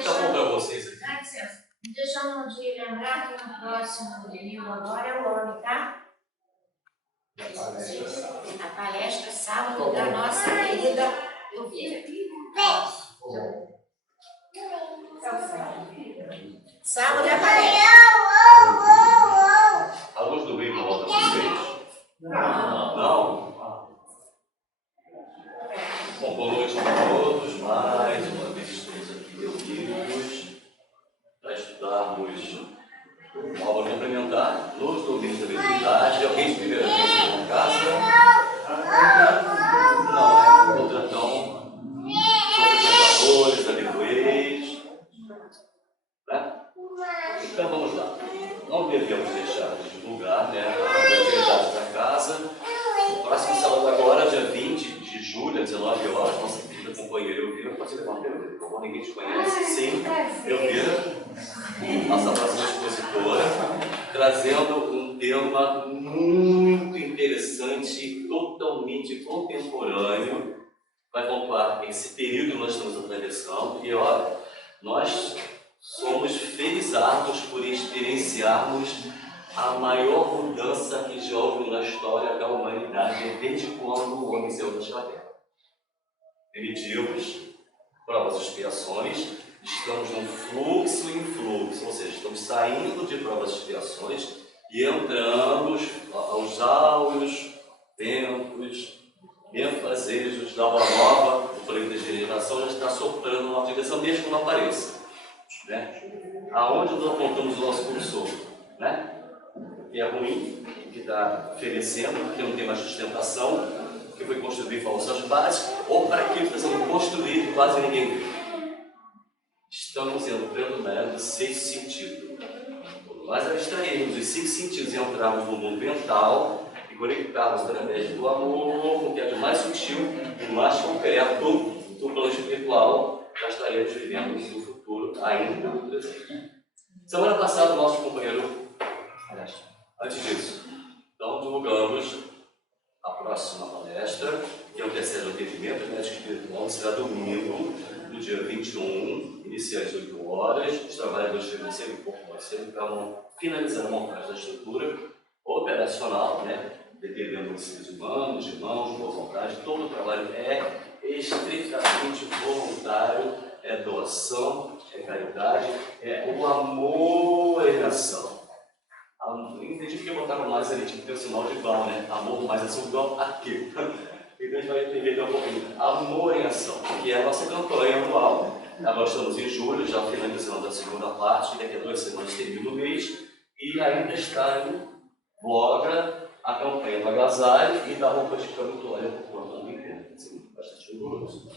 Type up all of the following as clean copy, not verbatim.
Tá bom para vocês aqui. Dá licença. Deixando de lembrar que no próximo domingo agora é o homem, tá? A palestra sábado da nossa querida Elvira. Sábado é a palestra. A luz do bem volta para vocês? Não? Bom, boa noite a todos. Mais uma vez estamos aqui reunidos para estudarmos uma aula complementar nos domínios da mediunidade. Alguém de primeira vez aqui na casa? Não, né? Outra não. São frequentadores, habituês. Né? Então vamos lá. Não devemos deixar de divulgar, né, as atividades da casa. O próximo sábado agora, dia 20 de julho, às 19 horas, nossa querida companheira Elvira. Pode levantar, Elvira, por favor, ninguém te conhece. Sim, Elvira, nossa próxima expositora, trazendo um tema muito interessante, totalmente contemporâneo. Vai pontuar esse período que nós estamos atravessando. E olha, nós somos felizardos por experienciarmos a maior mudança que já houve na história da humanidade desde quando o homem saiu da terra. Primitivos, provas e expiações, estamos num fluxo em fluxo, ou seja, estamos saindo de provas e expiações e entrando aos áureos tempos, ênfasejos da boa nova, o poder de regeneração já está soprando na nossa direção, mesmo que não apareça. Né? Aonde nós apontamos o nosso cursor? Né? Que é ruim, que está oferecendo, que não tem mais sustentação, que foi construído em falsas bases, ou para aquilo que está sendo construído e quase ninguém vê. Estamos entrando na era do sexto sentido. Quando nós abstrairmos os 5 sentidos e entrarmos no mundo mental e conectarmos através do amor, com o que é de mais sutil e mais concreto do plano espiritual, já estaremos vivendo no futuro ainda no presente. Semana passada, o nosso companheiro, antes disso, então divulgamos a próxima palestra, que é o terceiro atendimento médico espiritual, que será domingo, no dia 21, inicia às 8 horas. Os trabalhadores financeiro e pouco mais cedo estavam finalizando a montagem da estrutura operacional, né? Dependendo dos seres humanos, de mãos, boa vontade. Todo o trabalho é estritamente voluntário, é doação, é caridade, é o amor em ação. Entendi porque botaram mais ali, tipo, tem o sinal de igual, né? Amor mais ação igual a quê? Então a gente vai entender um pouquinho. Amor em ação, que é a nossa campanha anual. Nós estamos em julho, já finalizando a segunda parte, daqui a 2 semanas termina o mês, e ainda está em voga a campanha do agasalho e da roupa de cama toalha por conta do inteiro. Bastante rigoroso.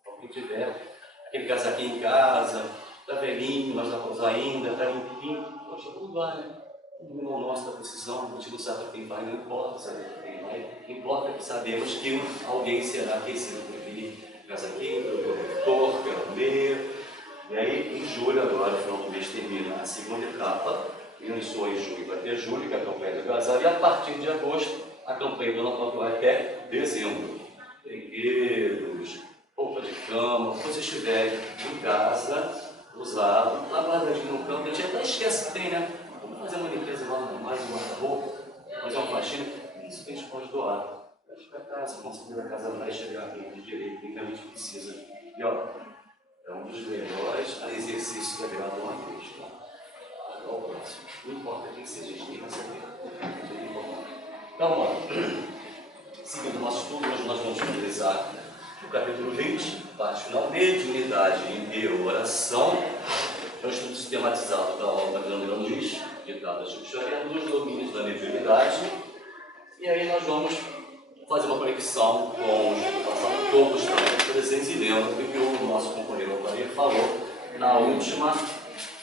Então, quem tiver aquele casaquinho em casa, está velhinho, mas está com ainda, está limpinho, poxa, tudo vai, né? O irmão nosso está precisando, a gente não sabe quem vai, não importa saber quem vai, importa que sabemos que alguém será aquecido por aquele casaquinho, pelo doutor, pelo meio. E aí, em julho, agora, no final do mês, termina a segunda etapa. Iniciou em julho, vai ter julho, que é a campanha do agasalho, e a partir de agosto, a campanha do Natal vai até dezembro. Brinquedos, roupa de cama, se vocês estiverem em casa, usado, lá guardadinho no canto, a gente até esquece que tem, né? Vamos fazer uma limpeza lá, mais um guarda-roupa, fazer uma faxina, isso que a gente pode doar. Vai ficar a casa, conseguir a casa vai chegar aqui de direito, que a gente precisa. E ó, é um dos melhores exercícios que agrada uma vez, tá? Ao próximo. Não importa quem seja, a gente tem que receber. Então, vamos lá. Seguindo o nosso estudo, hoje nós vamos finalizar o capítulo 20, parte final, mediunidade e oração. É um estudo sistematizado da obra da André Luiz, ditada Chico Xavier, dos domínios da mediunidade. E aí nós vamos fazer uma conexão com os passados todos também presentes e lendo o que o nosso companheiro Alvair falou na última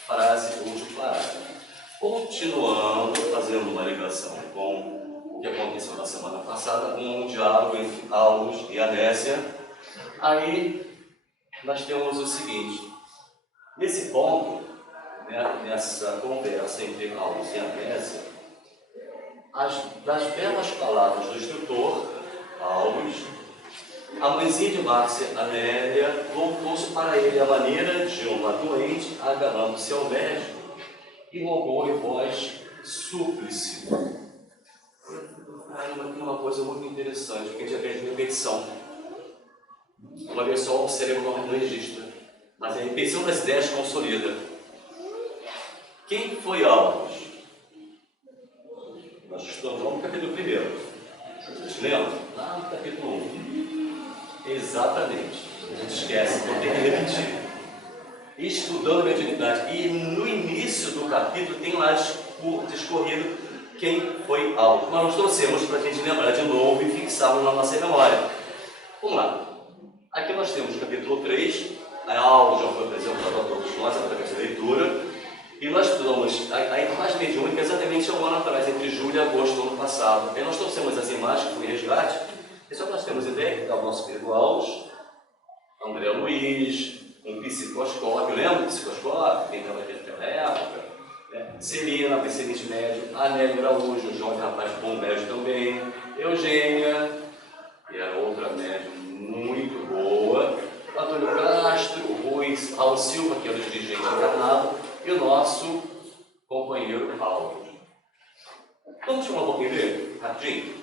frase, o último parágrafo. Continuando, fazendo uma ligação com o que aconteceu na semana passada, com um diálogo entre Aulus e Anésia. Aí nós temos o seguinte: nesse ponto, né, nessa conversa entre Aulus e Anésia, das belas palavras do instrutor, Aulus, A mãezinha de Márcia, Amélia, voltou-se para ele a maneira de uma doente, agarrando seu médico e rogou em voz súplice. Caramba, aqui uma coisa muito interessante, porque a gente aprende repetição. Uma vez só o cérebro não registra, mas a repetição das ideias consolida. Quem foi Alves? Nós estamos lá no capítulo 1. Vocês lembram? Lá no capítulo 1. Exatamente. A gente esquece, vou ter que repetir. Estudando a mediunidade. E no início do capítulo tem lá discorrido quem foi Alves. Mas nós trouxemos para a gente lembrar de novo e fixarmos na nossa memória. Vamos lá. Aqui nós temos o capítulo 3. A Alves já foi apresentada a todos nós através da leitura. E nós estudamos a imagem mediúnica exatamente um ano atrás, entre julho e agosto do ano passado. E nós trouxemos as imagens que foi resgate. E só nós temos ideia que está o nosso querido Alves, André Luiz, um psicoscópio, lembra do psicoscópio? Quem estava aqui naquela época? Celina, uma excelente médium, Anélia Araújo, um jovem rapaz bom médium também, Eugênia, que era outra médium muito boa, Antônio Castro, Ruiz, Raul Silva, que era o dirigente encarnado, e o nosso companheiro Paulo. Vamos chamar um pouquinho dele, rapidinho.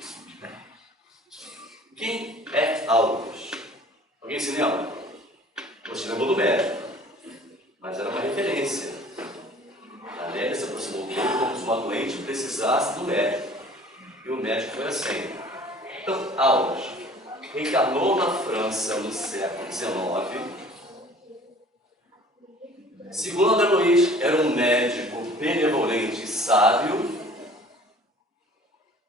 Quem é Alves? Alguém se lembra? Você lembrou do médico, mas era uma referência. A Nélia se aproximou dele como se uma doente precisasse do médico. E o médico foi assim. Então, Alves reencarnou na França no século XIX. Segundo André Luiz, era um médico benevolente e sábio,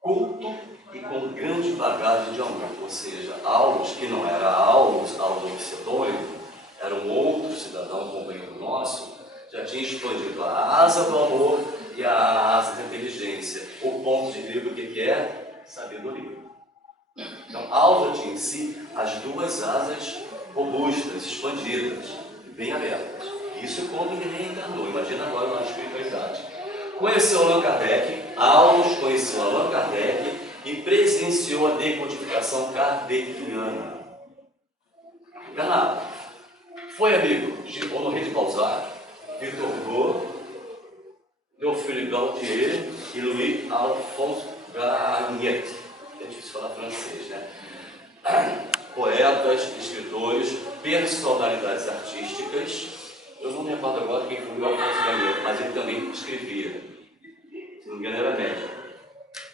culto e com grande bagagem de amor. Ou seja, Alves, que não era Alves pseudônimo, era um outro cidadão, companheiro nosso, já tinha expandido a asa do amor e a asa da inteligência. O ponto de equilíbrio, o que é? Sabedoria. Então, Alves tinha em si as duas asas robustas, expandidas, bem abertas. Isso quando ele reencarnou. Imagina agora na espiritualidade. Conheceu Allan Kardec, Alves conheceu Allan Kardec e presenciou a decodificação kardeciana. Enganado. Foi amigo de Honoré de Balzac, Victor Hugo, Théophile Gautier e Louis Alphonse Garnier. É difícil falar francês, né? Poetas, escritores, personalidades artísticas. Eu não me recordo agora quem foi o Alphonse Garnier, mas ele também escrevia. Se não me engano, era médico.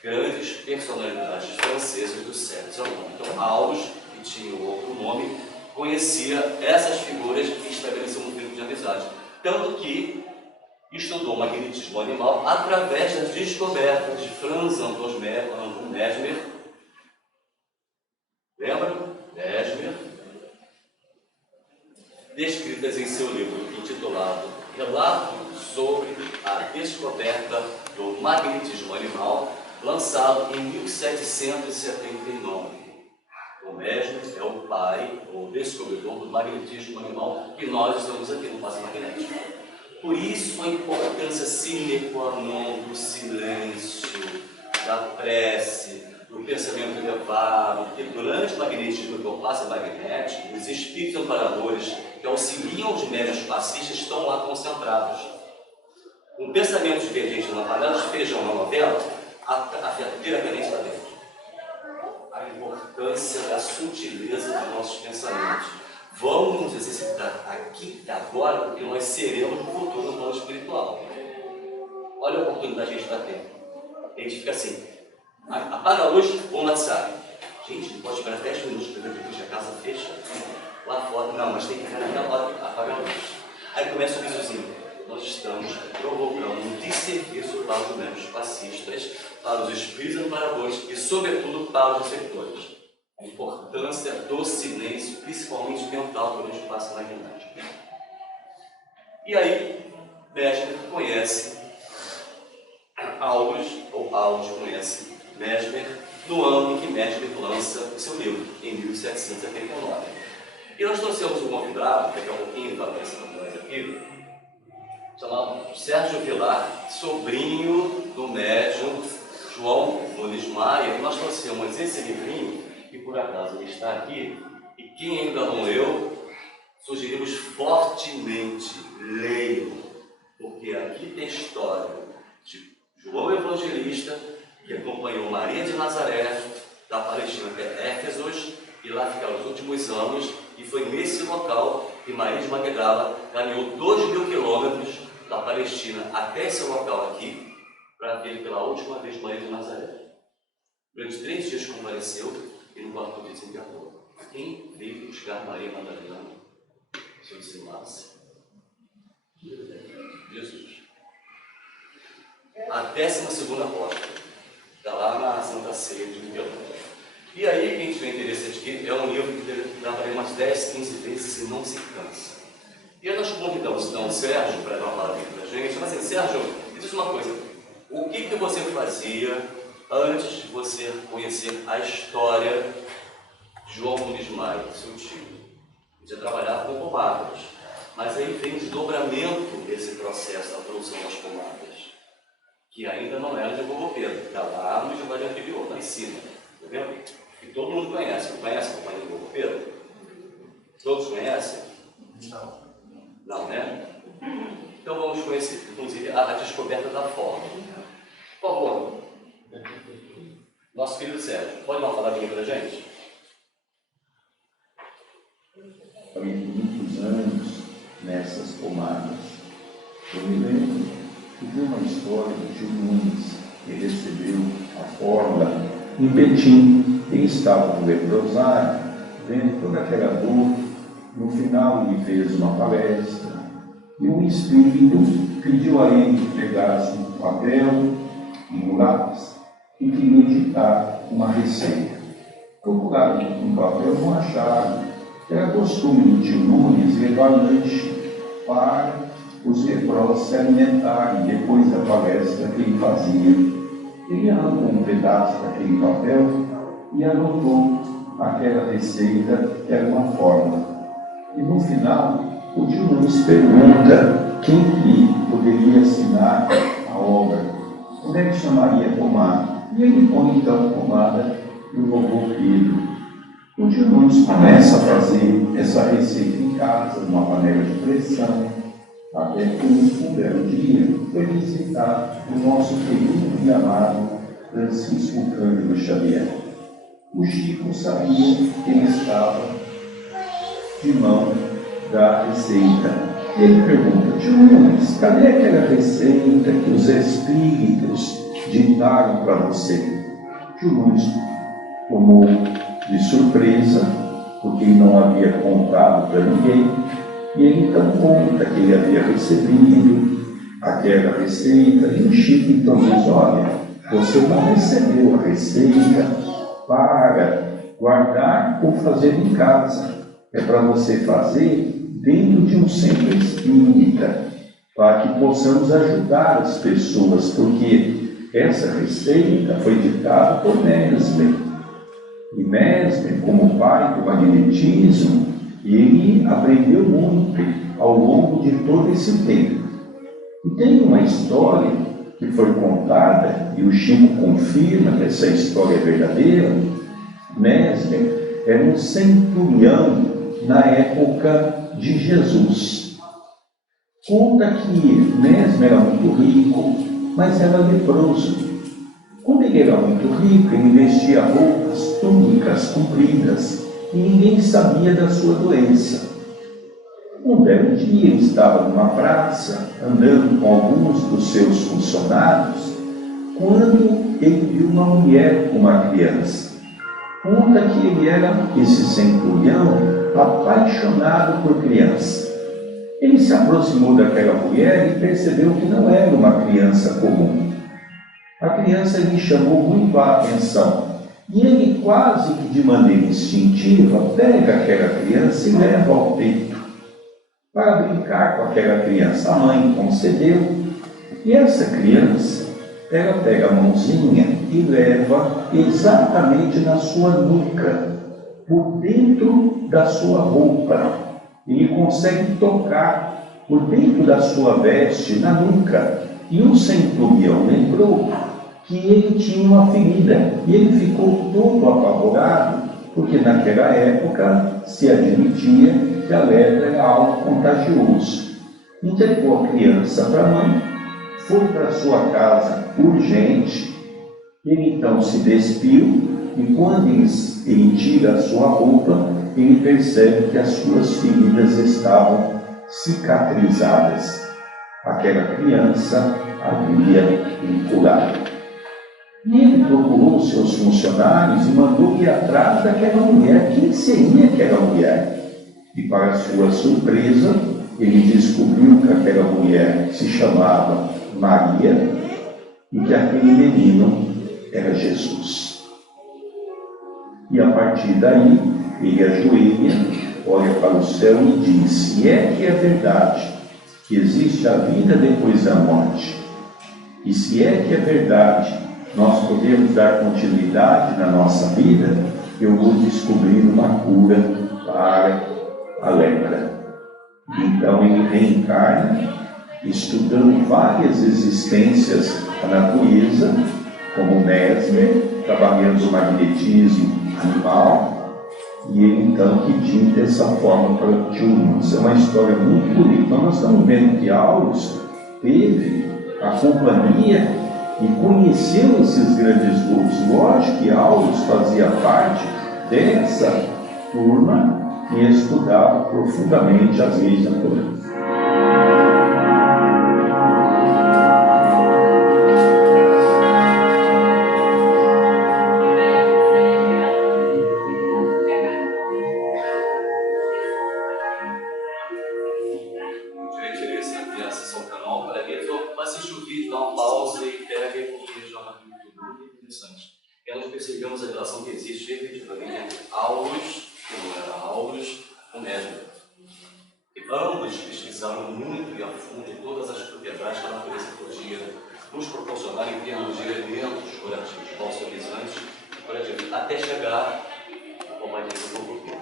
Grandes personalidades francesas do século XIX. Então, Alves, que tinha o outro nome, conhecia essas figuras e estabeleceu um vínculo de amizade. Tanto que estudou o magnetismo animal através das descobertas de Franz Anton Mesmer. Lembram? Mesmer. Descritas em seu livro intitulado Relato sobre a Descoberta do Magnetismo Animal, lançado em 1779. O Mesmer é o pai, o descobridor do magnetismo animal, e nós estamos aqui no passe magnético. Por isso a importância sine qua non do silêncio, da prece, do pensamento elevado, porque durante o magnetismo, que é o passe magnético, os espíritos amparadores que auxiliam os médiuns passistas estão lá concentrados. Um pensamento divergente na panela de feijão na novela afeta diretamente lá dentro. A importância da sutileza dos nossos pensamentos. Vamos nos exercitar aqui e agora, porque nós seremos no futuro no plano espiritual. Olha a oportunidade que a gente está tendo. A gente fica assim, apaga a luz, vamos lá sair. Gente, não pode esperar 10 minutos para depois que a casa fecha. Lá fora, não, mas tem que ficar naquela hora, apaga a luz. Aí começa o visozinho. Nós estamos provocando um desserviço para os médiuns passistas, para os espíritos amparadores e, sobretudo, para os receptores. A importância do silêncio, principalmente mental, durante o passe magnético. E aí, Mesmer conhece Alves, ou Alves conhece Mesmer, no ano em que Mesmer lança o seu livro, em 1779. E nós trouxemos um convidado, que daqui a pouquinho está aparecendo para nós aqui, chamado Sérgio Vilar, sobrinho do médium João Nunes Maia, e nós trouxemos esse livrinho, que por acaso ele está aqui, quem ainda não leu, sugerimos fortemente, leiam, porque aqui tem história de João Evangelista, que acompanhou Maria de Nazaré, da Palestina até Éfesos, e lá ficaram os últimos anos, e foi nesse local que Maria de Magdala caminhou 2.000 quilômetros da Palestina até esse local aqui, para ver pela última vez Maria de Nazaré. Durante 3 dias compareceu e no quarto dia desencarnou. Quem veio buscar Maria Madalena? Se eu dizimasse. Jesus. A 12ª apóstola. Está lá na Santa Ceia de Miguelândia. E aí, quem tiver interesse aqui, é um livro que dá para ler umas 10, 15 vezes e não se cansa. E aí nós convidamos então o Sérgio para dar uma palavra para a gente. Mas assim, Sérgio, me diz uma coisa. O que você fazia antes de você conhecer a história de João Muniz Maia, seu tio? Você trabalhava com pomadas, mas aí vem o desdobramento desse processo da produção das pomadas, que ainda não era de Gogopedo, está lá no Javari anterior, lá em cima, tá vendo? E todo mundo conhece, não conhece a companhia de Gogopedo? Todos conhecem? Não. Não, né? Então vamos conhecer, inclusive, a descoberta da forma. Por favor, nosso querido Sérgio, pode dar uma palavrinha para a gente? Falei muitos anos nessas pomadas. Eu me lembro que vi uma história do tio Nunes, que recebeu a fórmula em Betim. Ele estava no leprosário, vendo toda aquela dor. No final ele fez uma palestra e um espírito pediu a ele que pegasse um papel e um lápis e queria ditar uma receita. Procuraram um papel, não acharam. Era costume do tio Nunes levar lanche para os leprosos se alimentarem depois da palestra que ele fazia. Ele arrancou um pedaço daquele papel e anotou aquela receita, que era uma fórmula. E no final, o tio Nunes pergunta quem que poderia assinar a obra, onde é que chamaria pomada. E ele põe então pomada e o vovô Pedro. O tio Nunes começa a fazer essa receita em casa, numa panela de pressão, até que um belo dia foi visitar o nosso querido e amado Francisco Cândido Xavier. O Chico sabia que ele estava de mão da receita. E ele pergunta: tio Nunes, cadê aquela receita que os espíritos ditaram para você? Tio Nunes tomou de surpresa, porque ele não havia contado para ninguém, e ele então conta que ele havia recebido aquela receita, e o Chico então diz: olha, você não recebeu a receita para guardar ou fazer em casa, é para você fazer dentro de um centro espírita, para que possamos ajudar as pessoas, porque essa receita foi ditada por Mesmer. E Mesmer, como pai do magnetismo, ele aprendeu muito ao longo de todo esse tempo. E tem uma história que foi contada, e o Chico confirma que essa história é verdadeira. Mesmer era um centurião na época de Jesus. Conta que Mesmer era muito rico, mas era leproso. Quando ele era muito rico, ele vestia roupas, túnicas compridas, e ninguém sabia da sua doença. Um belo dia ele estava numa praça, andando com alguns dos seus funcionários, quando ele viu uma mulher com uma criança. Conta que ele era, esse centurião, apaixonado por criança. Ele se aproximou daquela mulher e percebeu que não era uma criança comum. A criança lhe chamou muito a atenção. E ele, quase que de maneira instintiva, pega aquela criança e leva ao peito para brincar com aquela criança. A mãe concedeu, e essa criança, ela pega a mãozinha e leva exatamente na sua nuca, por dentro da sua roupa. Ele consegue tocar por dentro da sua veste, na nuca. E o centurião lembrou que ele tinha uma ferida, e ele ficou todo apavorado, porque naquela época se admitia que a lepra era algo contagioso. Entregou a criança para a mãe, foi para sua casa urgente, ele então se despiu, e quando ele tira a sua roupa, ele percebe que as suas feridas estavam cicatrizadas. Aquela criança havia incurado. E ele procurou seus funcionários e mandou ir atrás daquela mulher. Quem seria aquela mulher? E para sua surpresa, ele descobriu que aquela mulher se chamava Maria e que aquele menino era Jesus. E a partir daí, ele ajoelha, olha para o céu e diz: se é que é verdade que existe a vida depois da morte, e se é que é verdade nós podemos dar continuidade na nossa vida, eu vou descobrir uma cura para a lepra. Então ele reencarna, estudando várias existências da natureza, como Mesmer, trabalhando o magnetismo animal, e ele então pediu dessa forma para Tchulun. Isso é uma história muito bonita. Então nós estamos vendo que Aulos teve a companhia e conheceu esses grandes grupos. Lógico que Aulos fazia parte dessa turma e estudava profundamente as leis da natureza. Percebemos a relação que existe efetivamente entre Aulos, que não era Aulos, com Mesmer. Ambos pesquisaram muito e a fundo todas as propriedades que a natureza podia nos proporcionar em termos de elementos curativos, balsamizantes e curativos, até chegar ao magnetismo europeu.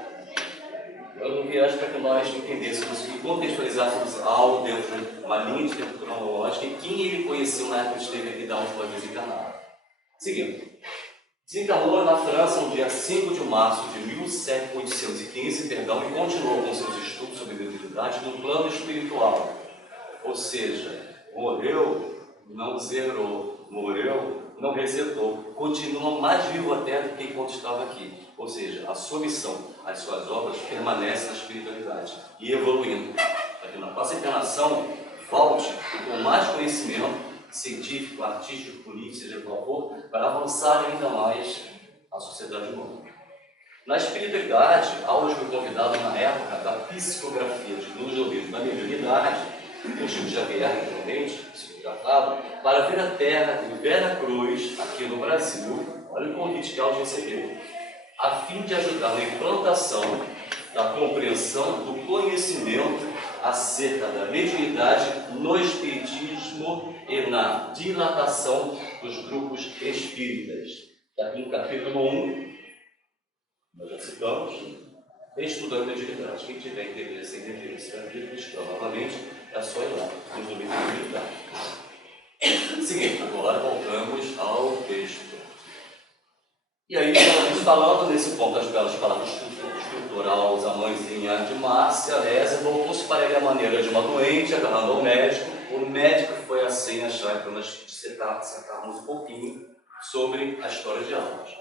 Eu não viajo para que nós entendêssemos e contextualizássemos algo dentro de uma linha de tempo cronológica e quem ele conheceu na época que esteve aqui da última vez encarnado. Seguindo. Desencarnou na França no dia 5 de março de 1815, e continuou com seus estudos sobre mediunidade no plano espiritual. Ou seja, morreu, não zerou, morreu, não resetou, continua mais vivo até do que enquanto estava aqui. Ou seja, a sua missão, as suas obras permanecem na espiritualidade e evoluindo. Para que na próxima encarnação volte com mais conhecimento científico, artístico, político, seja qual for, para avançar ainda mais a sociedade humana. Na espiritualidade, Aulos foi convidado na época da psicografia de luz do livro da mediunidade, o Chico Xavier, realmente, psicografado, para ver a Terra em Vera Cruz, aqui no Brasil. Olha o convite que Aulos recebeu, a fim de ajudar na implantação da compreensão do conhecimento acerca da mediunidade no espiritismo e na dilatação dos grupos espíritas. Aqui no capítulo 1, nós já citamos, estudando mediunidade. Quem tiver interesse em entender esse capítulo cristão novamente, é só ir lá, no domínio da mediunidade. Seguinte, agora voltamos ao texto. E aí, falando nesse ponto das belas palavras estrutural, a mãezinha de Márcia, Lésia, voltou-se para ele a maneira de uma doente, agarrando ao médico. O médico foi assim achar para nós dissecarmos um pouquinho sobre a história de Aulos.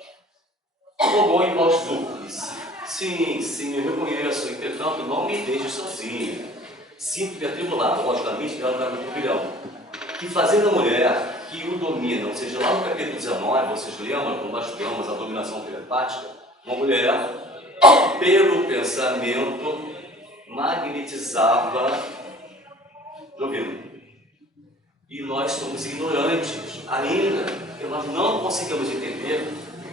Rogou em voz dupla, disse: sim, eu reconheço, entretanto, não me deixe sozinho. Sinto-me atribulado, logicamente, ela está no turbilhão. Que fazendo a mulher que o domina, ou seja, lá no capítulo 19, vocês lembram, quando nós falamos a dominação telepática, uma mulher, pelo pensamento, magnetizava Jovino. E nós somos ignorantes ainda, porque nós não conseguimos entender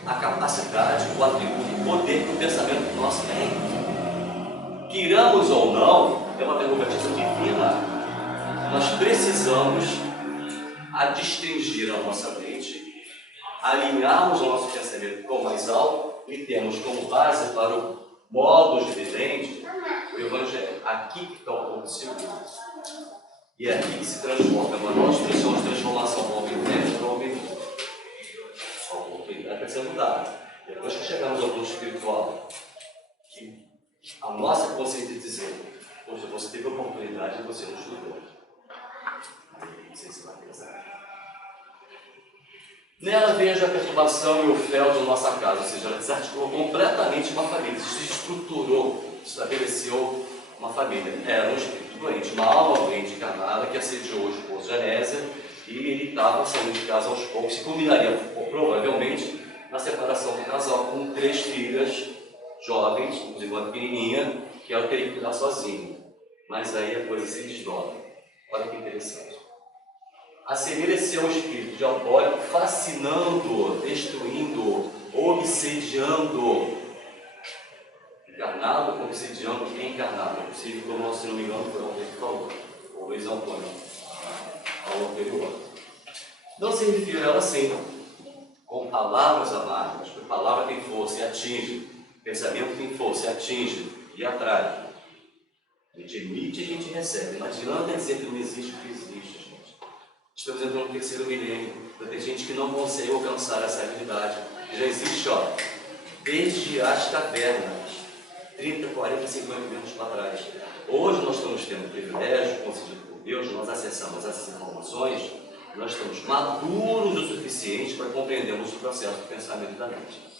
a capacidade, o atributo, o poder que o pensamento nosso tem. Queiramos ou não, é uma prerrogativa divina. Nós precisamos adstringir a nossa mente, alinharmos o nosso pensamento com o mais alto e temos como base para o modo evidente o Evangelho. Aqui que está o ponto seguro. E é aqui que se transforma. Mas nós precisamos de transformação do homem médio para o homem. A oportunidade vai ser mudada. Depois que chegamos ao plano espiritual, que a nossa consciência dizer, poxa, você teve a oportunidade e você não estudou. Não sei se vai pensar. Nela vejo a perturbação e o fel de nossa casa, ou seja, ela desarticulou completamente uma família, se estruturou, estabeleceu uma família. Era um espírito doente, uma alma doente encarnada que assediou o esposo de Anésia e ele estava saindo de casa aos poucos e culminaria, provavelmente, na separação do casal com 3 filhas jovens, inclusive uma pequenininha, que ela teria que cuidar sozinha. Mas aí a coisa se desdobra. Olha que interessante. Assemelha-se ao espírito diabólico, fascinando, destruindo, obsediando. Encarnado, obsediando e encarnado. Possível, como, se não me engano, foi alguém que falou. Ou Luiz Antônio, ao anterior. Não se refere a ela assim, com palavras amargas, porque a palavra tem força e atinge, o pensamento tem força e atinge e atrai. A gente emite e a gente recebe. Não adianta dizer que não existe o que existe, gente. Estamos entrando no 3º milênio. Tem gente que não consegue alcançar essa habilidade. Já existe, ó, desde as cavernas, 30, 40, 50 minutos para trás. Hoje nós estamos tendo o privilégio, concedido por Deus, nós acessamos essas informações, nós estamos maduros o suficiente para compreendermos o processo do pensamento da mente.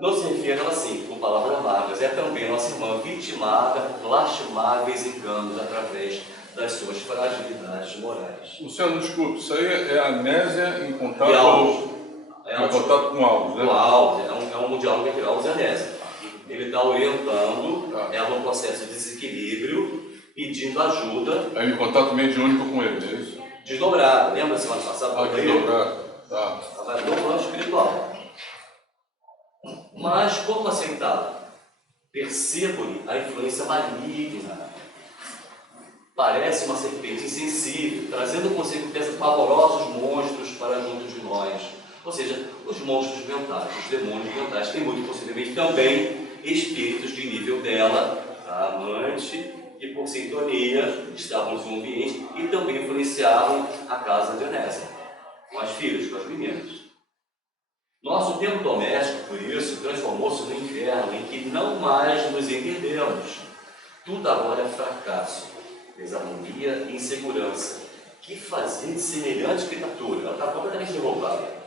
Não se refere a ela assim, com palavras amargas, é também nossa irmã vitimada, lastimada, enganos através das suas fragilidades morais. Luciano, desculpe, isso aí é Anésia em contato, contato com Alves, né? Com Alves, é um diálogo entre Alves e Anésia. Ele está orientando ela no processo de desequilíbrio, pedindo ajuda. Aí em contato mediúnico com ele, é isso? Desdobrado, lembra semana passada? Desdobrado, tá. Ela vai no plano espiritual. Mas como aceitá-lo? Percebo-lhe a influência maligna. Parece uma serpente insensível, trazendo consigo pavorosos monstros para junto de nós. Ou seja, os monstros mentais, os demônios mentais, e muito possivelmente também espíritos de nível dela, a amante, que por sintonia estavam no ambiente e também influenciavam a casa de Anésia, com as filhas, com as meninas. Nosso tempo doméstico, por isso, transformou-se no inferno, em que não mais nos entendemos. Tudo agora é fracasso, desarmonia e insegurança. Que fazer de semelhante criatura? Ela está completamente revoltada.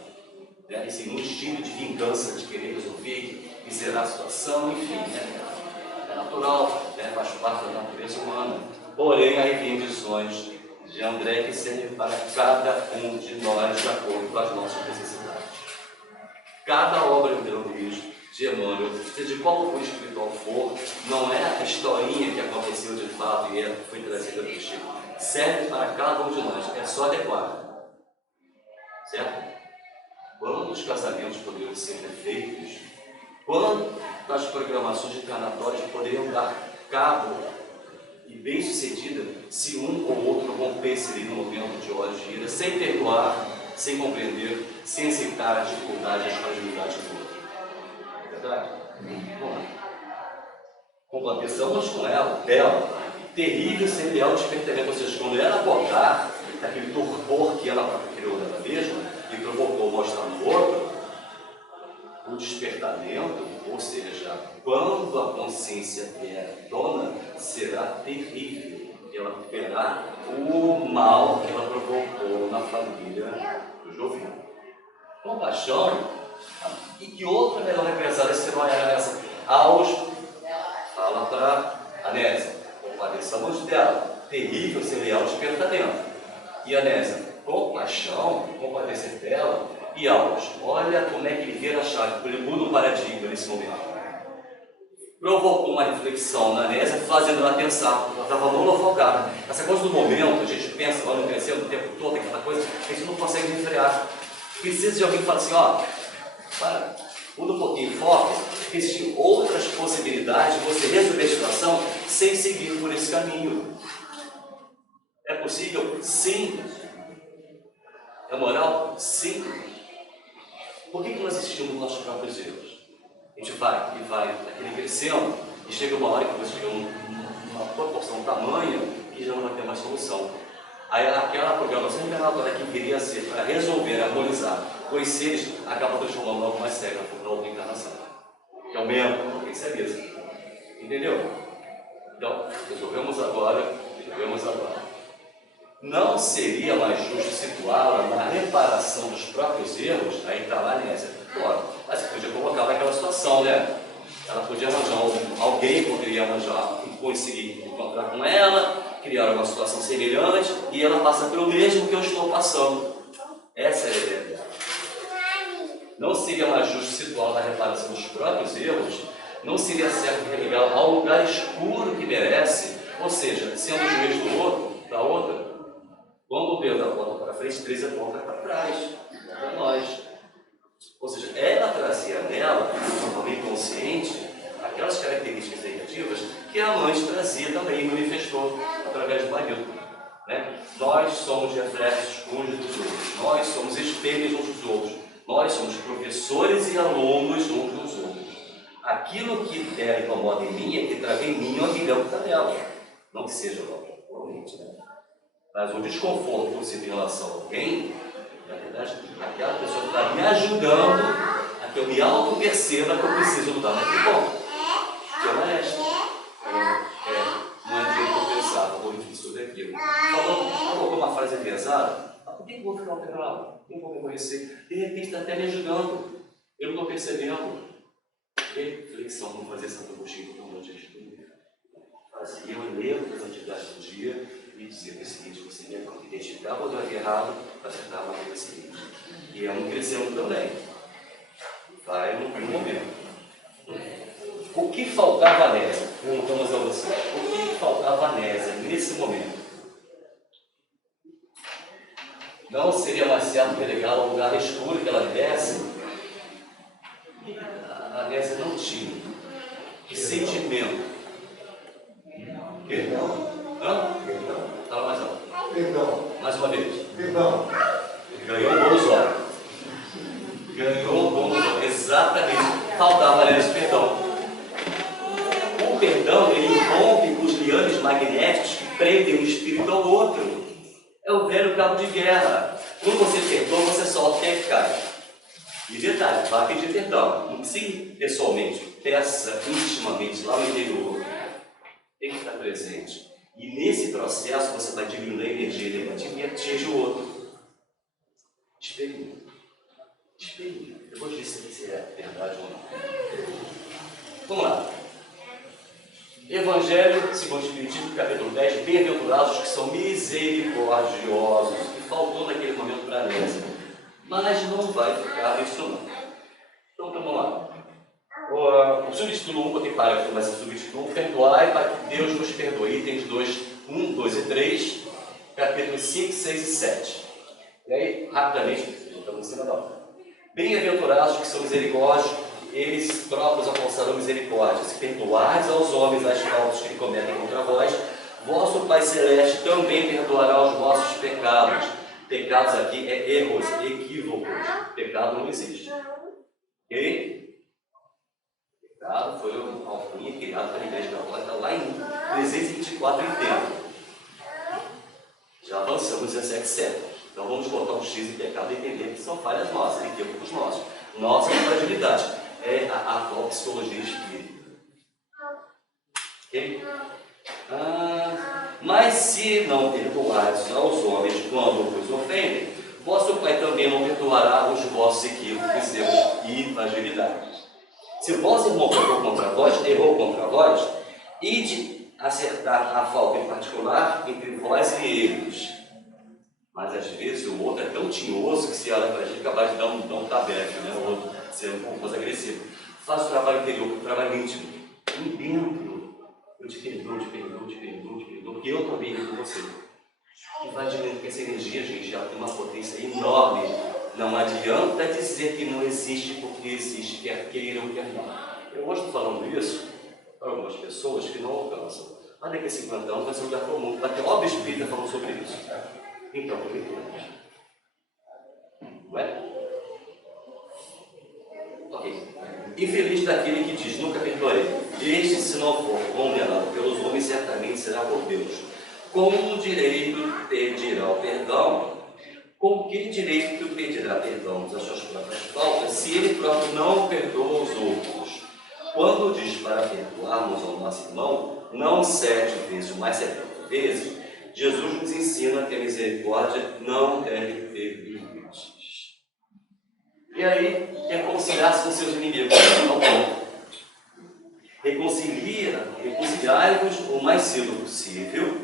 Esse instinto de vingança, de querer resolver e zerar a situação, enfim, é natural, faz parte da natureza humana. Porém, há reivindicações de André que servem para cada um de nós de acordo com as nossas necessidades. Cada obra de Luiz, de Emmanuel, seja de qual cor espiritual for, não é a historinha que aconteceu de fato e foi trazida para o Chico. Serve para cada um de nós, é só adequar. Certo? Quando os casamentos poderiam ser perfeitos, quando as programações encarnatórias poderiam dar cabo e bem sucedida se um ou outro rompesse ali no momento de ódio de ira, sem perdoar, sem compreender, sem aceitar as dificuldades e as fragilidades do outro. É verdade? Bom, completamos com ela, dela, terrível serial despertamento, ou seja, quando ela acordar daquele torpor que ela própria criou dela mesma, que provocou mostrar no outro, o despertamento, ou seja, quando a consciência é dona, será terrível. Ela verá o mal que ela provocou na família do Jovem. Compaixão, e que outra melhor represada se não era essa? Aos, fala para Anésia, compadeçamos dela, terrível serial despertamento. E Anésia, compaixão, compadecer dela, e Alves, olha como é que ele vira a chave, porque ele muda o paradigma nesse momento. Provocou uma reflexão na Anésia, fazendo ela pensar, ela estava monofocada. Essa coisa do momento, a gente pensa, vamos crescendo o tempo todo, aquela coisa, a gente não consegue refrear. Precisa de alguém que fale assim, ó, para, muda um pouquinho, foca, porque existem outras possibilidades de você resolver a situação sem seguir por esse caminho. É possível? Sim. É moral? Sim. Por que nós assistimos nos nossos próprios erros? A gente vai aquele crescendo e chega uma hora que você chega numa proporção tamanha que já não vai ter mais solução. Aí aquela programação encarnatória que queria ser para resolver, harmonizar os seres acabam transformando algo mais sério na outra encarnação. Que é o membro, isso é mesmo. Entendeu? Então, resolvemos agora. Não seria mais justo situá-la na reparação dos próprios erros? Aí está lá a Nésia. Claro, mas você podia colocar naquela situação, né? Ela podia arranjar alguém poderia arranjar, conseguir encontrar com ela, criar uma situação semelhante e ela passa pelo mesmo que eu estou passando. Essa é a ideia. Não seria mais justo situá-la na reparação dos próprios erros? Não seria certo relegá-la ao lugar escuro que merece? Ou seja, sendo o juiz do outro, da outra, quando o Deus aponta para frente, três aponta para trás, para nós. Ou seja, ela trazia nela, de forma inconsciente, aquelas características negativas que a mãe trazia também e manifestou através do marido. Né? Nós somos reflexos uns dos outros, nós somos espelhos uns dos outros, nós somos professores e alunos uns dos outros. Aquilo que dela incomoda em mim é que traga em mim o aguilhão que está nela. Não que seja provavelmente, né? Mas o desconforto que eu sinto em relação a alguém, na verdade, aquela pessoa está me ajudando a que eu me auto-perceba que eu preciso mudar naquele ponto. Que é honesto. Não é aquilo que eu pensava, ou difícil daquilo. Falou uma frase pesada, por que eu vou ficar alterado? Por que eu vou me conhecer? De repente está até me ajudando. Eu não estou percebendo. Reflexão, vamos fazer essa coxinha por um monte de estudo. Fazia eu ler as atividades do dia e dizer o seguinte: você deve identificar quando eu havia errado para acertar a maneira seguinte. E é um crescendo também. Vai no momento. O que faltava a Nésia? Perguntamos a você. O que faltava a Nésia nesse momento? Não seria mais certo relegá-la ao lugar escuro que ela merece? A Nésia não tinha. Que sentimento? Perdão. Hã? Perdão. Fala mais alto. Perdão. Mais uma vez. Perdão. Ganhou um bônus hora. Ganhou um bônus hora. Exatamente. Faltava a Nésia perdão. O perdão, ele rompe os liames magnéticos que prendem um espírito ao outro. É o velho cabo de guerra. Quando você perdoa, você solta quem cai. E detalhe, vai pedir perdão. Não precisa pessoalmente, peça intimamente lá no interior. Tem que estar presente. E nesse processo você vai diminuindo a energia negativa e atinge o outro. Experimente. Experimente. Depois disso se é verdade ou não. Vamos lá. Evangelho segundo o Espiritismo, capítulo 10. Bem-aventurados que são misericordiosos. Que faltou naquele momento para a Nésia. Mas não vai ficar nisso não. Então vamos lá. O subtítulo 1, botei parágrafo, mas o subtítulo 1, perdoai para que Deus nos perdoe. Itens 2, 1, 2 e 3, capítulos 5, 6 e 7. E aí, rapidamente, estamos em cima da hora. Bem-aventurados que são misericórdios, eles próprios alcançarão misericórdia. Se perdoares aos homens as faltas que cometem contra vós, vosso Pai Celeste também perdoará os vossos pecados. Pecados aqui é erros, equívocos. Pecado não existe. Ok? Pecado foi uma alcunha criada pela Igreja Católica lá em 324 em tempo. Já avançamos 17 séculos. Então vamos botar um X em pecado e entender que são falhas nossas, equívocos nossos. Nossa fragilidade é a atual psicologia espírita. Ok? Mas se não perdoares aos homens quando vos ofendem, vosso Pai também não perdoará os vossos equívocos, erros e fragilidades. Se vosso irmão errou contra vós, ide acertar a falta em particular entre vós e eles. Mas às vezes o outro é tão tinhoso que se olha para a gente capaz de dar um tabefe, né? O outro ser um pouco mais agressivo. Faça o trabalho interior, o trabalho íntimo. Dentro. Eu te perdoo, porque eu também errei com você. E vai diminuindo, porque essa energia, gente, ela tem uma potência enorme. Não adianta dizer que não existe, porque existe, quer queira ou quer não. Eu hoje estou falando isso para algumas pessoas que não alcançam. Mas daqui a 50 anos vai ser um lugar comum. Vai ter obra espírita falando sobre isso. Então, não é? Ok. Infeliz daquele que diz, nunca perdoarei. Este, se não for condenado pelos homens, certamente será por Deus. Com o direito pedirá o perdão, Com que direito que o pedirá perdão das suas próprias faltas, se ele próprio não perdoa os outros? Quando diz para perdoarmos ao nosso irmão, não 7 vezes, mas 70 vezes, Jesus nos ensina que a misericórdia não deve ter limites. E aí, reconciliar-se com seus inimigos. Não bom. Reconciliai-vos o mais cedo possível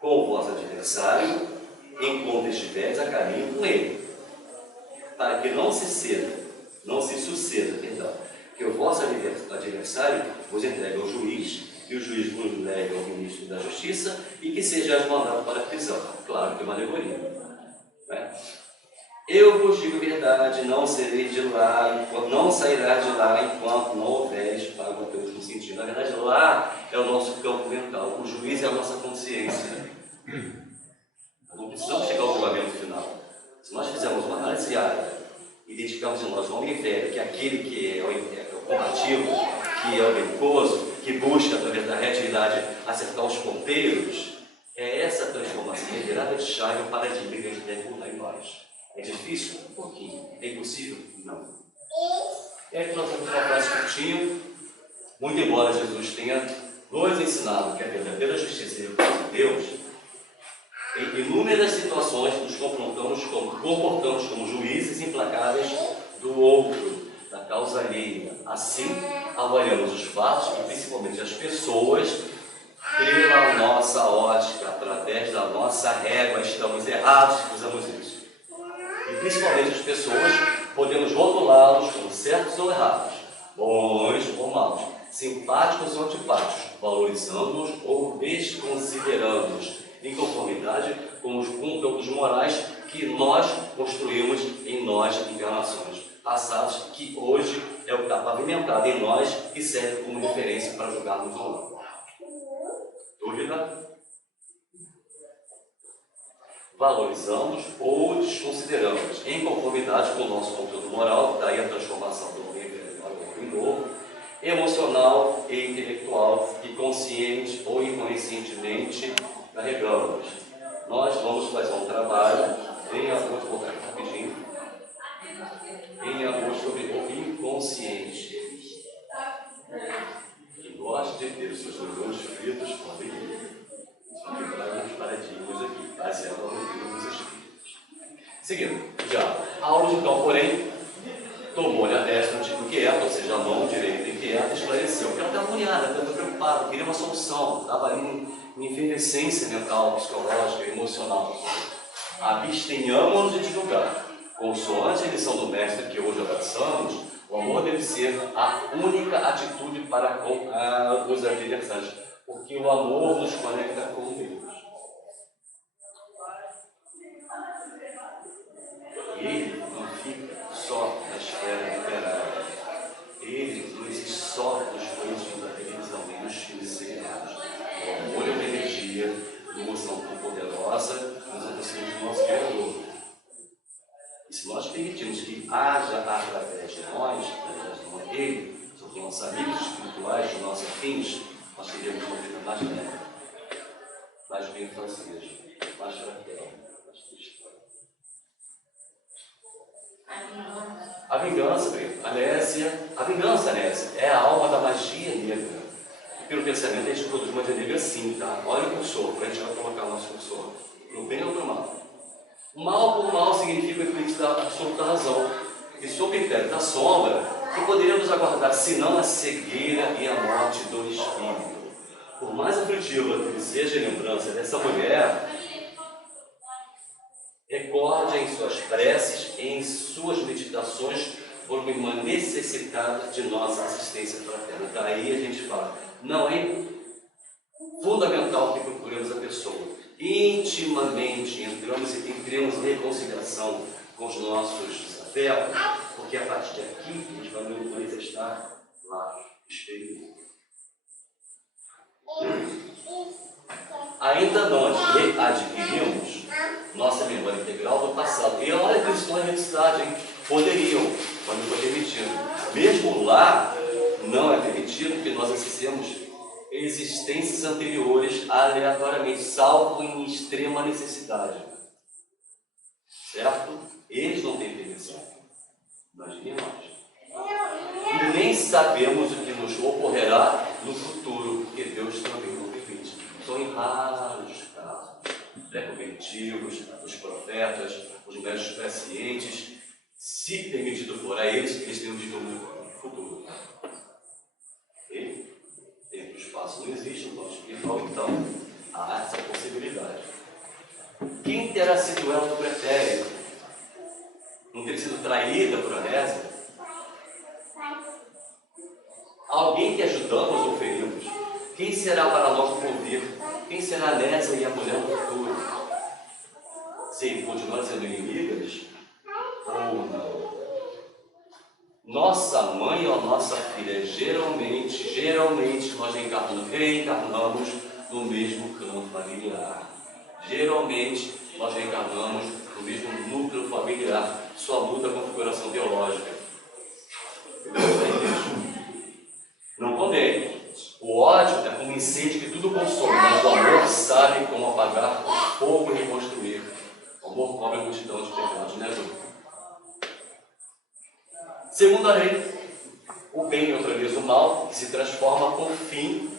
com o vosso adversário, enquanto estiveres a caminho com ele, para que não se suceda, que o vosso adversário vos entregue ao juiz, que o juiz vos leve ao ministro da Justiça e que sejais mandado para a prisão. Claro que é uma alegoria. Né? Eu vos digo a verdade, não sairá de lá enquanto não houveres pago o teu último sentido. Na verdade, lá é o nosso campo mental, o juiz é a nossa consciência. Não precisamos chegar ao julgamento final. Se nós fizermos uma análise diária, identificamos em nós o homem velho, que é aquele que é o combativo, que é o belicoso, que busca, através da reatividade, acertar os ponteiros, é essa transformação, é virada de chave, o paradigma que a gente deve mudar em nós. É difícil? Um pouquinho. É impossível? Não. É que nós temos uma frase curtinha, muito embora Jesus tenha nos ensinado que a verdadeira justiça é de Deus, em inúmeras situações nos comportamos como juízes implacáveis do outro, da causa alheia. Assim, avaliamos os fatos e principalmente as pessoas pela nossa ótica, através da nossa régua. Estamos errados se usamos isso. E principalmente as pessoas, podemos rotulá-los como certos ou errados, bons ou maus, simpáticos ou antipáticos, valorizando-os ou desconsiderando-os, em conformidade com os conteúdos morais que nós construímos em nós, encarnações passadas, que hoje é o que está pavimentado em nós e serve como referência para julgarmos ou não. Dúvida? Valorizamos ou desconsideramos, em conformidade com o nosso conteúdo moral, daí a transformação do homem velho para o homem novo, emocional e intelectual, e consciente ou inconscientemente carregamos. Nós vamos fazer um trabalho em agosto, vou voltar rapidinho, em agosto sobre o inconsciente. Quem gosta de ter os seus neurônios fritos, podem ir. Só quebrar uns paradigmas aqui, baseado no livro dos Espíritos. Seguindo, já. A aula então, porém, tomou-lhe a destra inquieta, ou seja, a mão direita inquieta, esclareceu. Porque ela estava agoniada, ela estava preocupada, queria uma solução, estava ali em efervescência mental, psicológica, emocional. Abstenhamos-nos de divulgar. Consoante a lição do mestre que hoje abraçamos, o amor deve ser a única atitude para com os adversários, porque o amor nos conecta com Deus. Ele não fica só na esfera literária, ele não existe só nos rostos da televisão, nem nos filmes seriados. O amor é uma energia, uma emoção tão poderosa, nos aproximamos do nosso Criador. E se nós permitirmos que haja através de nós, ele, são os nossos amigos espirituais, os nossos afins, nós teremos uma vida mais leve, mais bem francesa, mais fraterna, mais cristã. A vingança, Nésia, é a alma da magia negra. E pelo pensamento a gente produz magia negra assim, tá? Olha o cursor, para a gente vai colocar o nosso cursor. No bem ou no mal? Mal por mal significa o eclipse da absoluta razão. E sob o critério da sombra, que poderíamos aguardar, senão a cegueira e a morte do espírito. Por mais aflitiva que seja a lembrança dessa mulher, recorde em suas preces, em suas meditações, por uma irmã necessitada de nossa assistência fraterna. Daí a gente fala, não é fundamental que procuremos a pessoa. Intimamente entramos em reconciliação com os nossos afetos, porque a partir daqui a gente vai manifestar lá no exterior. Ainda nós readquirimos nossa memória integral do passado. E olha que estão em necessidade, hein? Poderiam, mas não foi permitido. Mesmo lá, não é permitido que nós acessemos existências anteriores aleatoriamente, salvo em extrema necessidade. certo? Eles não têm permissão. Imagine nós. E nem sabemos o que nos ocorrerá no futuro, porque Deus também não permite. São em raros casos. Convertidos, os profetas, os médicos prescientes, se permitido for a eles têm um dito no futuro. Ok? Tempo e espaço não existe, no plano espiritual, então há essa possibilidade. Quem terá sido ela do pretérito? Não ter sido traída por Anésia? Alguém que ajudamos ou ferimos? Quem será para nós ouvir? Quem será a Anésia e a mulher no futuro? Se continuar sendo inimigas? Ou não? Nossa mãe ou nossa filha, geralmente nós reencarnamos no mesmo clã familiar. Geralmente nós reencarnamos no mesmo núcleo familiar. Só muda a configuração biológica. Não condene. O ódio é como um incêndio que tudo consome, mas o amor sabe como apagar o fogo e reconstruir. O amor cobre a multidão de pecados, né, Ju? Segundo a lei, o bem neutraliza o mal e se transforma por fim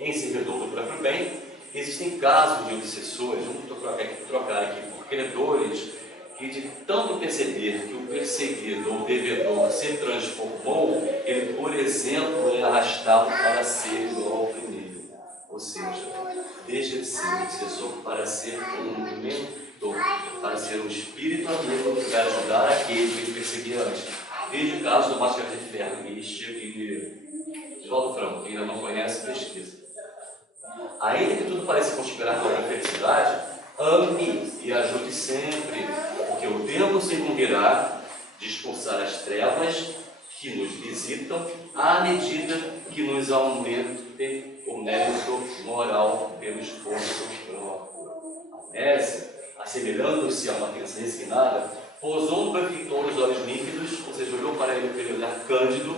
em servidor do próprio bem. Existem casos de obsessores, vamos trocar aqui por credores, que de tanto perceber que o perseguido ou devedor se transformou, ele, por exemplo, é arrastado para ser igual ao primeiro. Ou seja, deixa de ser um obsessor para ser um mentor, para ser um espírito amigo que vai ajudar aquele que ele perseguia antes. Veja o caso do Máscara de Ferro e de Valdo Franco, quem ainda não conhece, pesquisa. Ainda que tudo pareça conspirar para a felicidade, ame e ajude sempre, porque o tempo se incumbirá de expulsar as trevas que nos visitam à medida que nos aumente o mérito moral pelo esforço próprio. Anésia, assemelhando-se a uma criança resignada, pousou no fitou os olhos límpidos, ou seja, olhou para ele com aquele olhar cândido,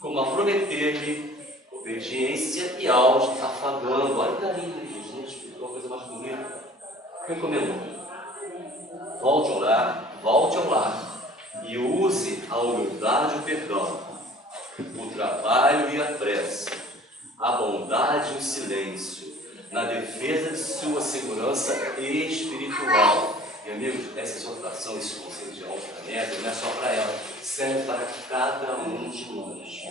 como a prometer-lhe obediência e aos afagando. Olha o carinho, gente, uma coisa mais bonita. Recomendo. Volte ao lar e use a humildade e o perdão, o trabalho e a prece, a bondade e o silêncio, na defesa de sua segurança espiritual. E amigos, essa exortação, esse conselho de Anésia, não é só para ela, serve para cada um de nós.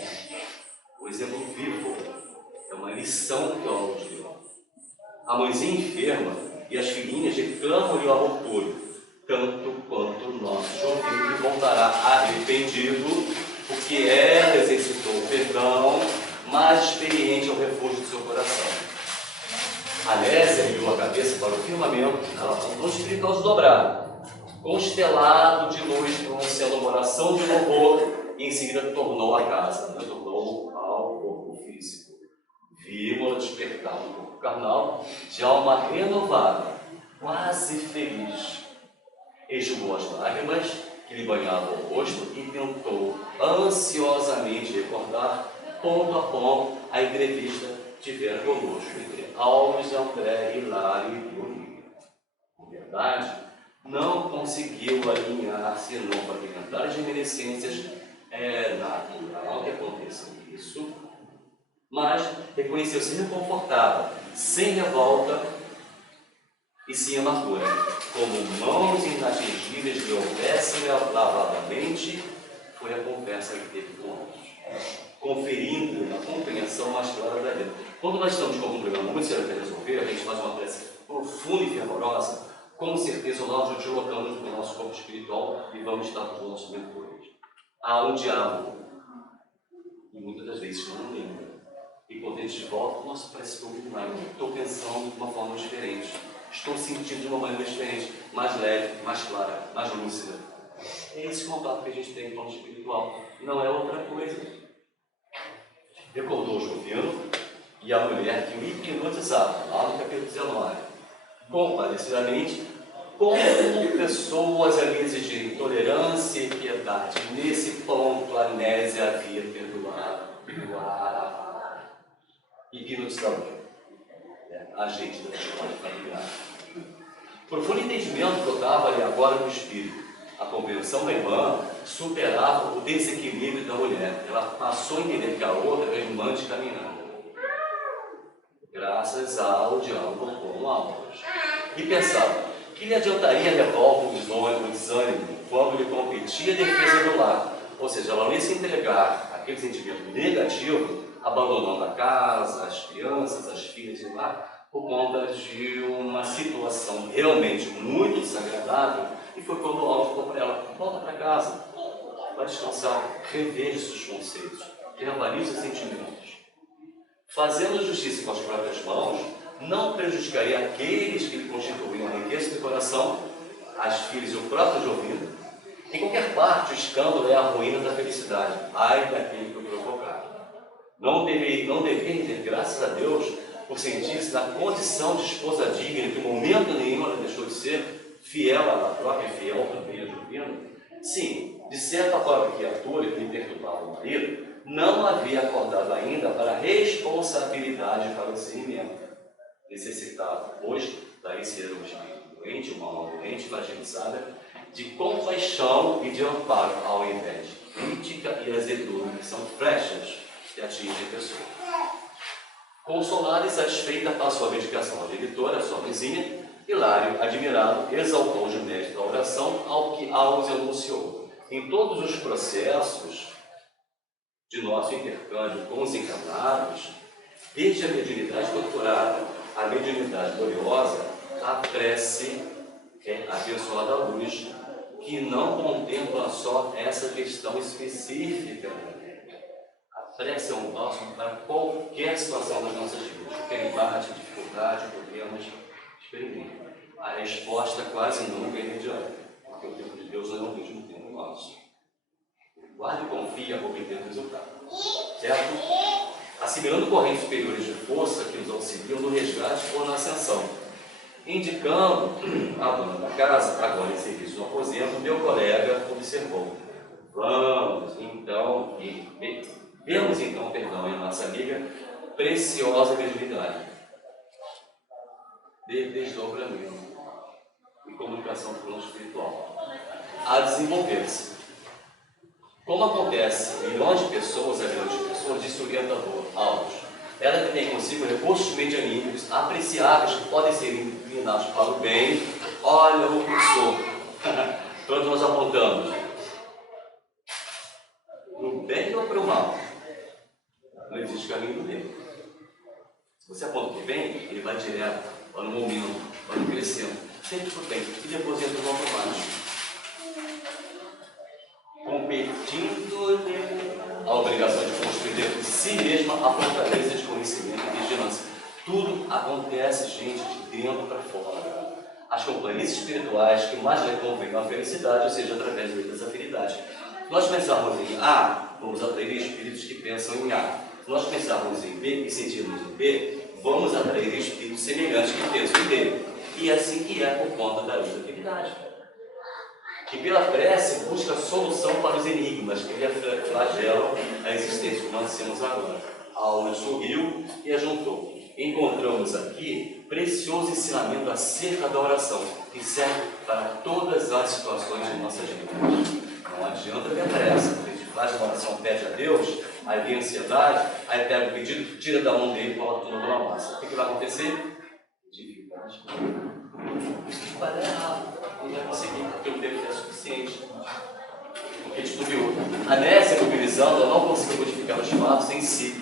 O exemplo vivo é uma lição que ela nos deu. A mãezinha enferma e as filhinhas reclamam-lhe o aborto, tanto quanto o nosso jovem que voltará arrependido, porque ela exercitou o perdão, mais experiente ao refúgio do seu coração. Anésia ergueu a cabeça para o firmamento, ela falou espiritual desdobrado, constelado de luz, pronunciando uma oração de louvor, e em seguida tornou a casa, tornou ao corpo físico. Vimos-la despertar no corpo carnal, de alma renovada, quase feliz. Enxugou as lágrimas que lhe banhavam o rosto e tentou ansiosamente recordar, ponto a ponto, a entrevista que tivera conosco entre Alves, André, Hilário e Dionísio. Na verdade, não conseguiu alinhar, senão para alimentar as reminiscências. É natural que aconteça isso, mas reconheceu-se reconfortável, sem revolta e sem amargura, como mãos inatingíveis lhe houvessem lavadamente. Foi a conversa que teve com Deus, conferindo a compreensão mais clara da vida. Quando nós estamos com algum problema muito sério para resolver, a gente faz uma prece profunda e fervorosa, com certeza nós nos deslocamos no nosso corpo espiritual e vamos estar com os nossos mentores. Há um diálogo, e muitas das vezes não lembra. E quando a gente volta, nossa, parece que eu estou pensando de uma forma diferente, estou sentindo de uma maneira diferente, mais leve, mais clara, mais lúcida. É esse contato que a gente tem com o plano espiritual, não é outra coisa. Recordou o Jovino e a mulher que o hipnotizava, lá no capítulo 19, compadecidamente, como pessoas alises de intolerância e piedade. Nesse ponto, a Anésia havia perdoado. Hipnotizador. A gente da história familiar. profundo entendimento que eu estava ali agora no espírito. A compreensão da irmã superava o desequilíbrio da mulher. Ela passou a entender que a outra era irmã de caminhada, graças ao diálogo com Álvares. E pensava, que lhe adiantaria a revolta, o desânimo, quando lhe competia a defesa do lar? Ou seja, ela não ia se entregar àquele sentimento negativo, abandonando a casa, as crianças, as filhas e lá, por conta de uma situação realmente muito desagradável. E foi quando o Álvaro falou para ela: volta para casa, vai descansar, reveja seus conceitos, reavalize os sentimentos. Fazendo justiça com as próprias mãos, não prejudicaria aqueles que lhe constituíam a riqueza do coração, as filhas e o próprio Jovino. Em qualquer parte, o escândalo é a ruína da felicidade. Ai daquele que o provocar. Não deveria ter, graças a Deus, por sentir-se na condição de esposa digna, que em momento nenhum ela deixou de ser fiel à própria, fiel também a Jovino. Sim, de certa própria criatura que lhe perturbava o marido, não havia acordado ainda para a responsabilidade para o discernimento. Necessitava, pois, daí ser um espírito doente, uma alma doente, fragilizada, de compaixão e de amparo, ao invés de crítica e azedume, que são flechas que atingem a pessoa. Consolada e satisfeita, passou a medicação à diretora, sua vizinha. Hilário, admirado, exaltou o mestre da oração ao que Alves anunciou. Em todos os processos de nosso intercâmbio com os encarnados, desde a mediunidade doutorada à mediunidade gloriosa, a prece é abençoada luz, que não contempla só essa questão específica. A prece é um bálsamo para qualquer situação das nossas vidas, qualquer embate, dificuldade, problemas. Experimente. A resposta quase nunca é imediata, porque o tempo de Deus não é o mesmo tempo nosso. Guarde e confie a obter o resultado. Certo? Assimilando correntes superiores de força que nos auxiliam no resgate ou na ascensão. Indicando a dona da casa, agora em serviço no aposento, meu colega observou: vemos então, em nossa amiga, preciosa credibilidade, de desdobramento e comunicação do plano espiritual a desenvolver-se. Como acontece em milhões de pessoas, a grande pessoa, disse o orientador Alves, ela que tem consigo recursos medianímicos apreciáveis que podem ser inclinados para o bem. Olha o cursor, todos nós apontamos para o bem ou para o mal. Não existe caminho do bem. Se você aponta para o bem, ele vai direto, vai no momento, vai crescendo, sempre para o bem, e depois entra no automático. Competindo a obrigação de construir dentro de si mesma a fortaleza de conhecimento e vigilância. Tudo acontece, gente, de dentro para fora. As companhias espirituais que mais lhe convêm a felicidade, ou seja, através das afinidades. Se nós pensarmos em A, vamos atrair espíritos que pensam em A. Se nós pensarmos em B e sentirmos em B, vamos atrair espíritos semelhantes que pensam em B. E assim que é por conta da lei da afinidade. Que pela prece busca solução para os enigmas que lhe flagelam a existência, como dissemos agora. Aula sorriu e ajuntou. Encontramos aqui precioso ensinamento acerca da oração, que serve para todas as situações de nossas vidas. Não adianta ter pressa, porque a gente faz uma oração, pede a Deus, aí vem a ansiedade, aí pega o pedido, tira da mão dele e coloca tudo na massa. O que vai acontecer? Dificuldade. Isso vai dar errado. Não vai conseguir, porque o tempo é suficiente. Porque a gente não viu. A Nécia, mobilizando, não conseguiu modificar os fatos em si,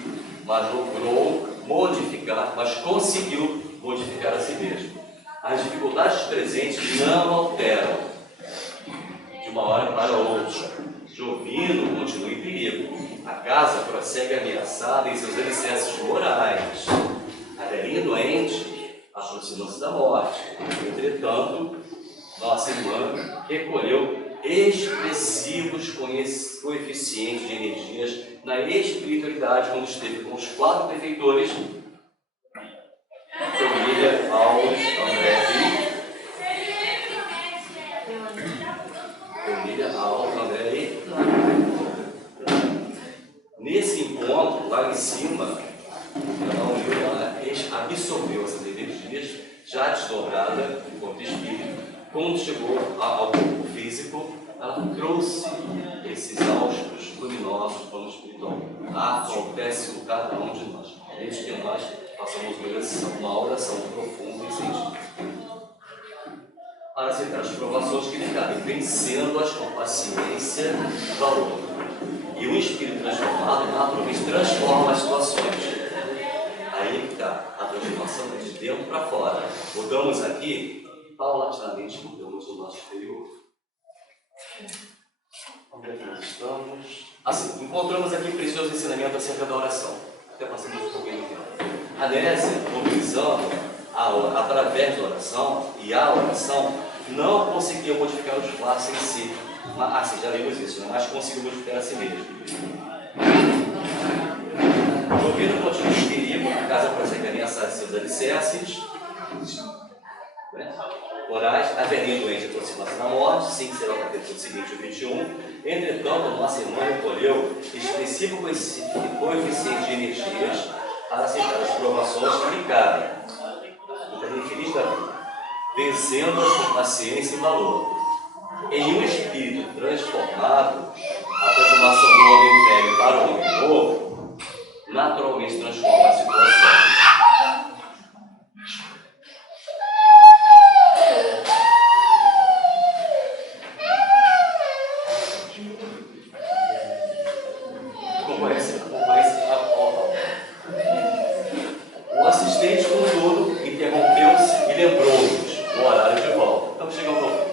mas logrou modificar, mas conseguiu modificar a si mesmo. As dificuldades presentes não alteram de uma hora para outra. Jovino continua em perigo. A casa prossegue ameaçada em seus alicerces morais. A velhinha doente aproxima-se da morte. Entretanto, nossa irmã recolheu expressivos coeficientes de energias na espiritualidade quando esteve com os 4 benfeitores, família Alves, André e nesse encontro, lá em cima, ela absorveu essas energias já desdobrada enquanto espírito Quando chegou ao corpo físico, ela trouxe esses austos luminosos para o espiritual. Acontece com cada um de nós, desde que nós façamos uma oração profunda e sentida. Para aceitar as provações que lhe cabem, vencendo-as com paciência e valor. E o espírito transformado naturalmente transforma as situações. Aí que está a transformação de dentro para fora. Mudamos aqui, paulatinamente mudamos o nosso exterior. Onde é que nós estamos? Assim, encontramos aqui precioso ensinamento acerca da oração. Até passamos um pouquinho de tempo. A Nésia, mobilizando através da oração e a oração, não conseguia modificar os fatos em si. Mas, já vimos isso, né? Mas conseguiu modificar a si mesmo. Ouvindo contínuos perigos, a casa prossegue ameaçar seus alicerces, né? Morais, a velhinha doente aproxima-se da morte, 5 será o capítulo seguinte, o 21. Entretanto, nossa irmã recolheu expressivo coeficiente de energias para aceitar as provações que lhe cabem. Então, infeliz da vida, vencendo-as com paciência e valor. Em um espírito transformado, a transformação do homem velho para o homem novo naturalmente transforma a situação. O assistente, contudo, interrompeu-se e lembrou-nos o horário de volta. Estamos chegando ao fim.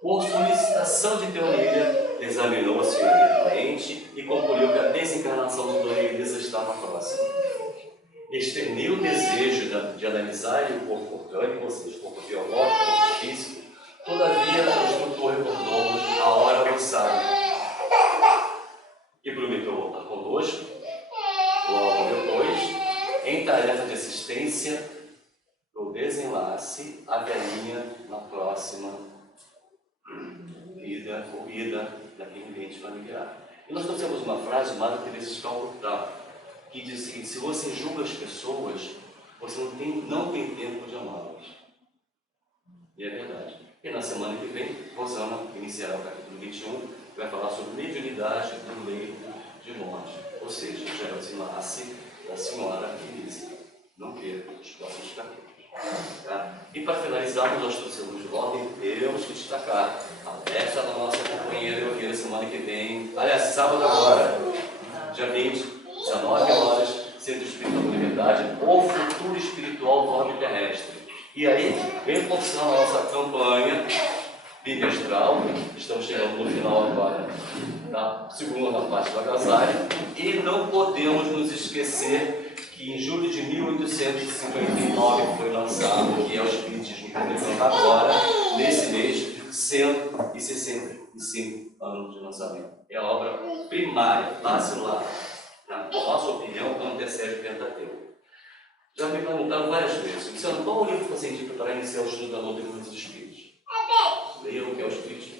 Por solicitação de Teonilha, examinou a senhora doente e concluiu que a desencarnação de Dona Elisa estava próxima. Externiu o desejo de analisar o corpo orgânico, ou seja, o corpo biológico, o corpo físico. Todavia, o instrutor recordou-nos a hora do sábado e prometeu voltar conosco, logo depois, em tarefa de assistência do desenlace, a velhinha na próxima vida ou vida daquele ambiente familiar. E nós trouxemos uma frase de Madre Teresa de Calcutá, que diz o seguinte: se você julga as pessoas, você não tem tempo de amá-las. E é verdade. E na semana que vem, Rosana iniciará o capítulo 21, que vai falar sobre mediunidade do leito de morte. Ou seja, já é o desenlace da senhora Elisa. Não perca os próximos capítulos. Tá? E para finalizarmos, nós trouxemos de volta e temos que destacar a festa da nossa companheira Eloqueira semana que vem. Aliás, sábado agora, dia 20, 19 horas, Centro Espírita da Liberdade, o futuro espiritual do orbe terrestre. E aí, reforçando a nossa campanha bimestral, estamos chegando no final agora da segunda parte do agasalho, e não podemos nos esquecer que em julho de 1859 foi lançado, que é o Espiritismo completando agora, nesse mês, 165 anos de lançamento. É a obra primária, basilar, na nossa opinião, antecede o Pentateuco. Já me perguntaram várias vezes, Luciano, qual o livro que você indica para iniciar o estudo da doutrina dos Espíritos? Leia o que é o Espiritismo.